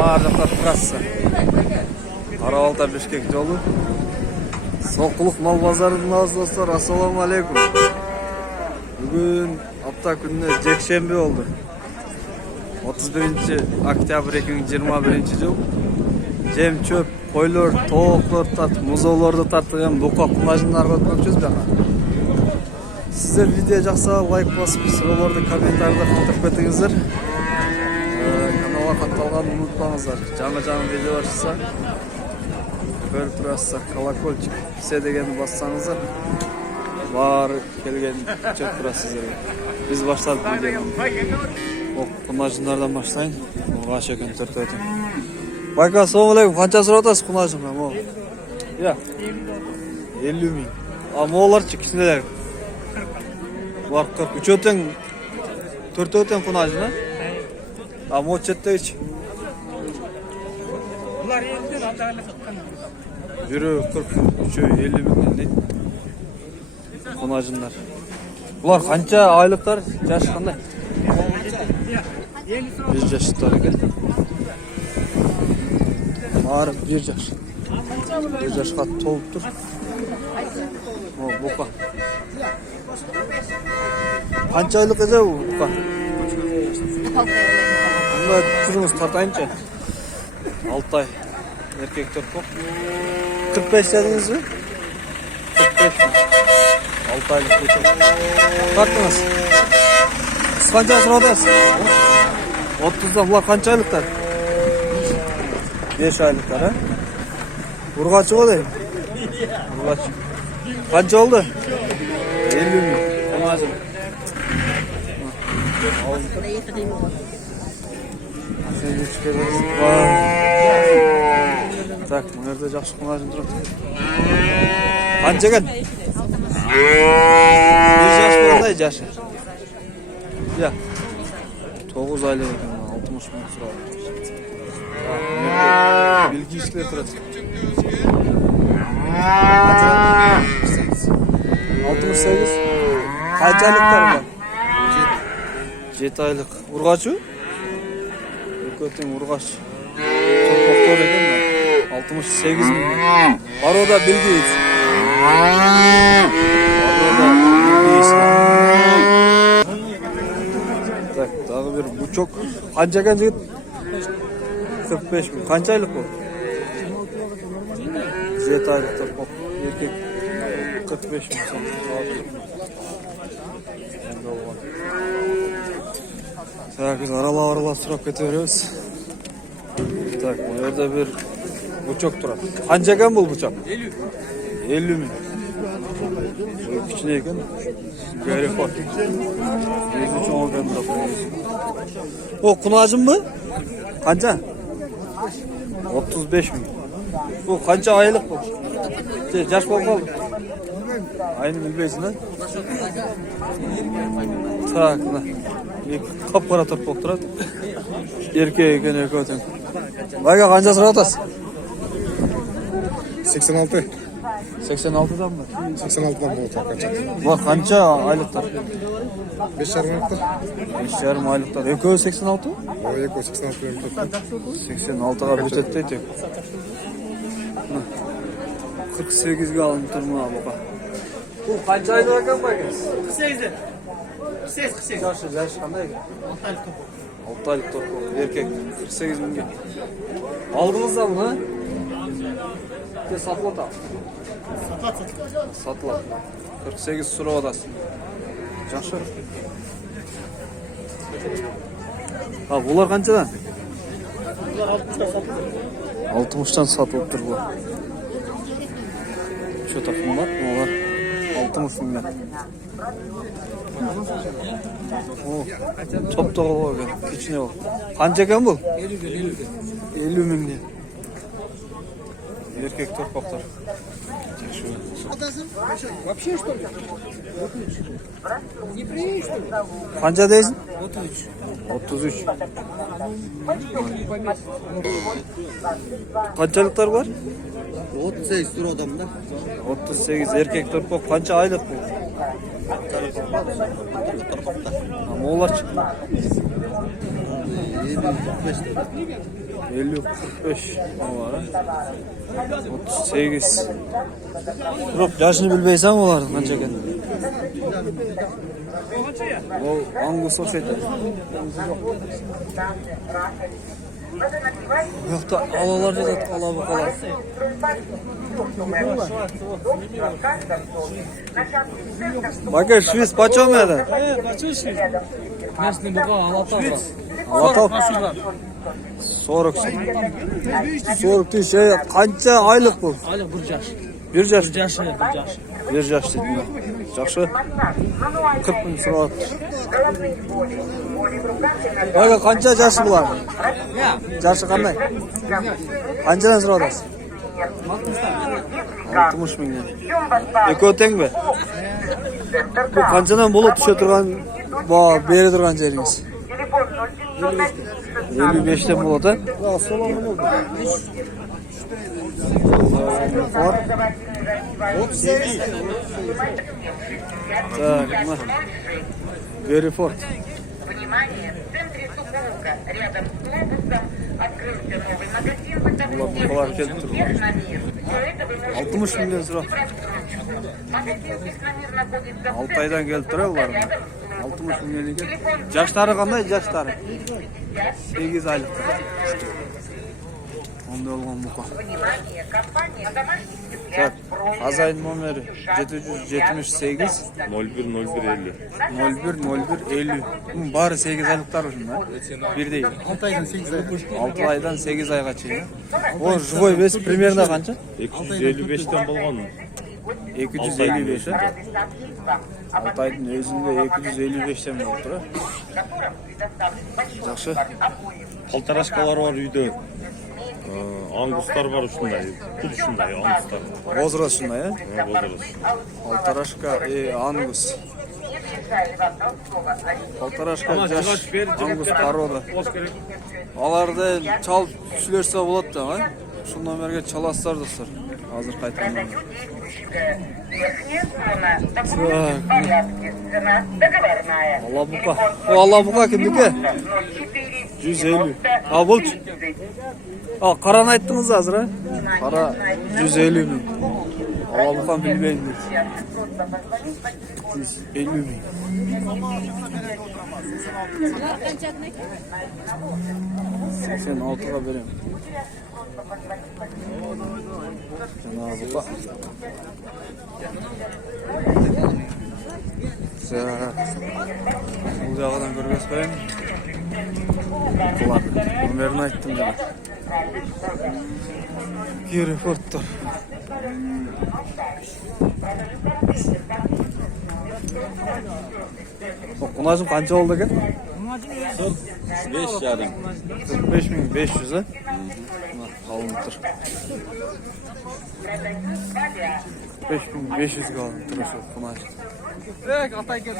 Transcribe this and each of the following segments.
Ardaqlar trassa. Қарабалта Бишкек жолу. Соққылық мал базарының аз достар, ассаламу алейкум. Бүгін апта күніне жексенбі болды. 31 октябрь 2021 жыл. Жем чөп, қойлар, тоғлар тартып, музоларды тартып, бұқа құнажындарға көпчіз бәға. Сіздер видео жақса лайк басып, сұрауларды комментарда қалдырып кетіңіздер. Каналға қатталғанды ұмытпаңыздар. Жаңа видеолар шықса, көріп тұрасыздар, колокольчик все дегенді бассаңыздар, бар келген чөп тұрасыздар. Біз баштадық видеоны. Құнажындардан баштайын. Оға шекен түрті өтін. Байка, ассаламу алейкум. Қанша сұрап атасыз құнажынға? Я. 50 мың. А молар кісінелер? Бұлар 40. Үч өтен, 4 өтен құнажын, а мо четті үч? Бұлар 50-ден атағылы қытқан. Жүрі 40, үші 50 мыңнен дейді. Құнажындар. Бұлар қанша айлықтар? Жаш қандай? 1 жаштар екен. Бары 1 жаш. 1 жашқа толып тұр. О, бұқа. Қанша айлық еді бұқа? Бұнда тұрыңыз тартайынша. 6 ай. Еркектер көп. 45 дедіңіз бе? 45 мың. 6 айлық көтер. Тартыңыз. Сіз қанша сұрадыңыз? 30-дан бұлар қанша айлықтар? 5 айлықтар, ә? Ұрғачы ғой дейм? Ұрғачы. Қанша oldu? 50 мың. Құнажын. Так, мұнерде жақшы құнажын тұрады. Қанша екен? 1 жаш болғандай жашы? Я. 9 айлы екен, 60 мың сұрады. Белгийшілер тұрады. 68. Қанша айлықтар бар? 7 айлық. Ұрғашы? Өтен ұрғаш. Тоқтор екен ба? 68 мың. Бар ода белгейіз. Так, дағы бір бұчок. Қанша екен жігіт? 45 мың. Қанша айлық бұл? 7 айлықтар бұл. Еркек 45 мың. Так, біз арала сұрап кете береміз. Так, бұл жерде бір бұчок тұрады. Қанша екен бұл бұчок? 50 мың. Кішіне екен. Гәрефак. Езі чоң екен бұрақ. О, құнажын бұ? Қанша? 35 мың. Бұл қанша айлық бұл? Жаш болып қалды? Айны білбейсін, ә? Так, мына. Қап-қара тұрып болып тұрады. Еркек екен екі өтен. Байға қанша сұрап атасыз? 86. 86-дан ба? 86-дан болды қанша. Бұлар қанша айлықтар? 5,5 айлықтар. 5,5 айлықтар. Екеуі 86? О, екеуі 86 айлықтар. 86-ға бөтетті етек. 48-ге алынып тұр мұна бұқа. Бұл қанша айлық екен ба екен? 48-ден. 48. Жашы қандай екен? 6 айлық топ болды. Еркек 48 мыңге. Алдыңызда бұны? Сатылады. Сатылады. 48 сұрап атасың. Жақшы. Бұлар қаншадан? 60-тан сатылып тұр бұл. Что-то қымбат, олар 60 мыңнан. Топ-тоғы ғой екен, кішіне ол. Қанша екен бұл? 50 мыңнан. Еркек торпақтар. Вообще что ли? Не приедешь что ли? Қанша дейсің? 33. 33. Қаншалықтар бар? 38 тұр адамда. 38 еркек торпақ. Қанша айлық бұл? Молар 50-45 olar. 38. Yok, yaşını bilbeysen olardı kança ekan. O Angus okşaydı. Yok da alalar da ala bakalım. Bakın Şviz paço mu ya? Kaçıyor şimdi? Nesne bu kadar Allah'tan var. Alatov. Soruk. Soruk değil şey kança aylık bu? Aylık bir yaş. Bir yaş. Bir yaş. Bir yaş. Bir yaş dedim ben. Жақсы. 40 bin sırat. Bakın kança yaşı bular? Ya. Yaşı kanday? Kançadan sırat olsun? 60 bin lira. Eko teng mi? Bu kançadan bulup düşe turgan, beri turgan жериңиz? 55'ten buladı. Так, Берифорд. Внимание, в центре Сухоука, рядом с глобусом, открылся новый магазин в этом Bular kelip turgan. Техномир. Все это вы можете 60 milyon sıra. Магазин Техномир находится в 6 aydan gelip duruyor bular. 60 milyon ekan. Yaşları qanday yaşları? 8 aylık. Onda olgan buqa. Внимание, компания домашних Так, цыплят, Azay'ın numeri 778 010150. 010150. Bunun bari 8 aylıklar şunlar. Bir değil. 6 aydan 8 ay. 6 aydan 8 ayga чейин. O живой вес примерно канча? 255'ten болған. 255. 6 ayдын өзүндө 255тен болуп тур. Жакшы. Полторашкалар бар үйдө. Ангустар бар ушундай. Кул ушундай ангустар. Возраст ушундай, э? Возраст. Полторашка ангус. Полторашка жаш ангус порода. Аларды чал түшүлөрсө болот да, а? Ушул номерге чаласыздар достор. Азыр кайтамын. верхняя зона, документы в порядке, цена договорная. Алабука. О, Алабука кимдики? 150. А, бул. А, караны айттыңыз азыр, а? Кара 150 миң. Алабукан билбейм дейт. 150 миң. Sen 6'ga vereyim. Cenab-ı Hak. Bu жағынан көргөзбөйм. Kulak. Numerini ayttım demek. Geri fırttır. Kunacım kança oldu ki? 5 yarım. 45.500 he? Kalınıktır. 5500 kalınıktır şu kunacım. Evet, Altay gel.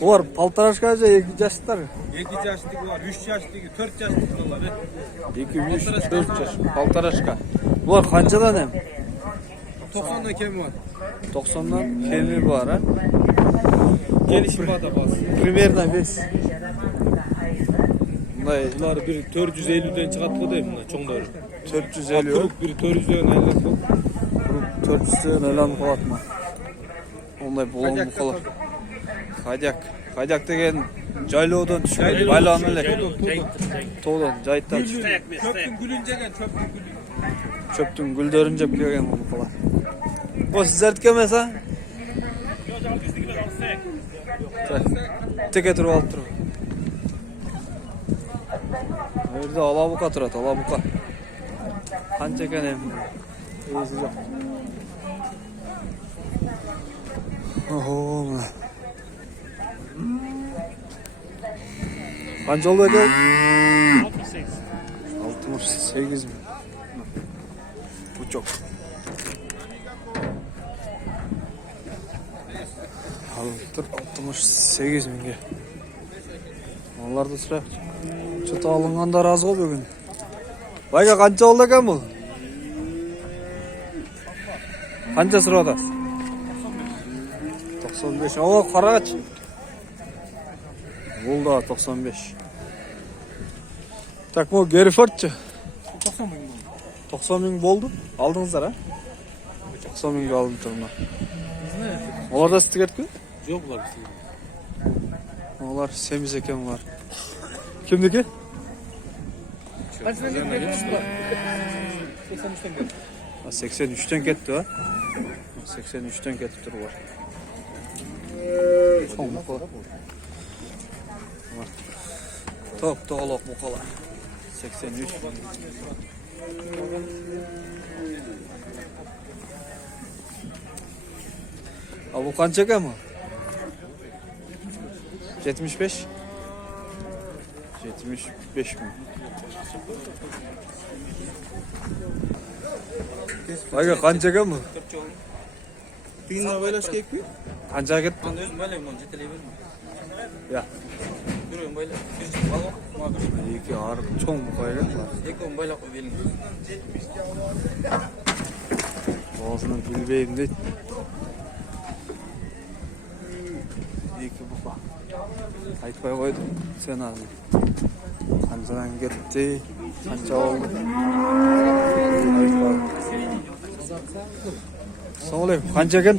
Var paltarашка же 2 yaşlar. 2 yaşlık var, 3 yaşlık, 4 yaşlık var. 2, 3, 4 yaş. Paltarашка. Var kançadan hem? 90'da kim var? 90'dan kemi var ha. Gelişim var da bas. Примерно вес. Bunday Bunlar biri 450'den çıkartma değil bunlar çoğunları. 450 yok. Biri 400'den 50. 400'den elan kolatma. Onday bolon bu kalar. Kadyak. Kadyak деген жайлоодон түшкөн байланып элек. Тоодон, жайыттан түшкөн. Çöptün gülün cegen, çöptün gülün. Çöptүн гүлдөрүн жеп келген бул кала. Бу сиздердики эмес а? Теке туруп алып туруп. Бу жерде алабука турат, алабука. Канча экен эми? Өзү жок. Ого, мына. Канча болду экен? 68 mi? Bu çok. Alıntır 68 minge. Onlar da sıra. Çıta alınğanda razı ol bugün. Bayga kança oldu eken bu? Kança sırada? 95. O kara kaç? Bul da 95. Tak bu Geriford'çu. 90 bin mi? 90 bin oldu. Aldınızlar ha? 90 bin aldım turuna. Biz ne yaptık? Onlar da stiker mi? Joblar bizim. Onlar semiz eken var. Kimdeki? Kaç sene gelmişsin bak. 83'ten geldi. 83'ten gitti ha. 83'ten gitti turu var. Son mukalar. Top doğalak mukalar. 83. Bu kaçacak ama? 75. 75 mi? Aga kaçacak mı? Bin lira böyle şey ekmeği. Kaçacak et? Ben de özüm böyle yapmam. Ceteli vermem. Ya. Görüyorum böyle. Bir balon. İyi ki ağır çok mu koyacak var? Ekmeğim böyle koyayım. Boğazını bilbeyim de. İyi ki bu bak. Aytpay koydum. Sen abi. Kancadan gitti. Kanca oldu. Aytpay. Assalamualaikum. Kanca kan?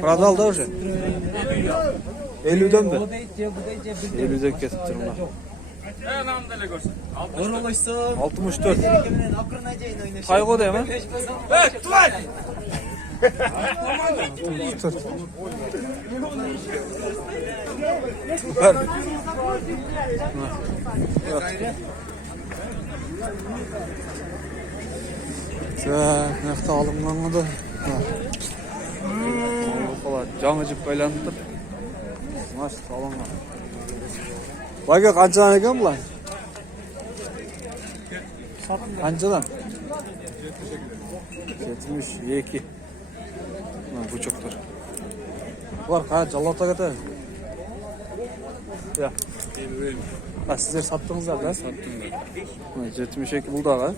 Prada aldı hoca. 50'den mi? 50'den getirdim ben. Doğrulaşsın. 64. Kaygı değil mi? Evet, tuvalet. 64. Ver. Nekta alıngan da. Canı cip baylandı. Maş alıngan. Bak kancadan eken mi lan? Kancadan? 72. Lan bu çoktur. Var ha Callata kata. Ya. Ha sizler sattınızlar da. Sattım ben. 72 buldu ha.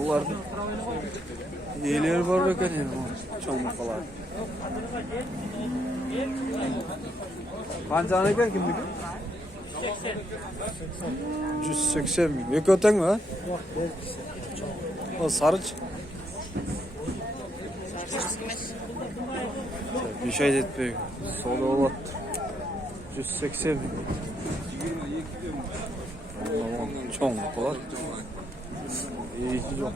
Onlar iyileri var bakın yani. Çoğunluk falan. Kancağın eken kimdi? 180 bin. Yok öten mi ha? O sarıç. Bir şey etmiyor. Soda olan. 180 bin. Çoğunluk olan. İyi ki yok.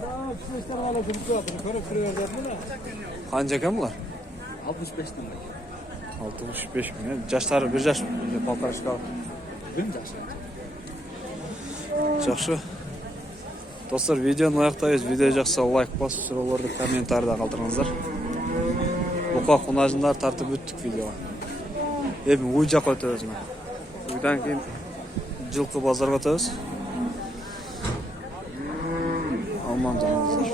Kaç eken mi var? 65 lira. 65 bin. Yaşları bir yaş mı? Balkar çıkar. Benim de aşağı. Жақсы. Достар, видеоны аяқтаймыз. Видео жақса лайк басып, сұрауларды комментарийда қалдырыңыздар. Бұқа қонажындар тартып өттік видеоға. Эми уй жаққа өтөбүз. Уйдан кейін жылқы базарға өтөбүз. Аман жолыңыздар.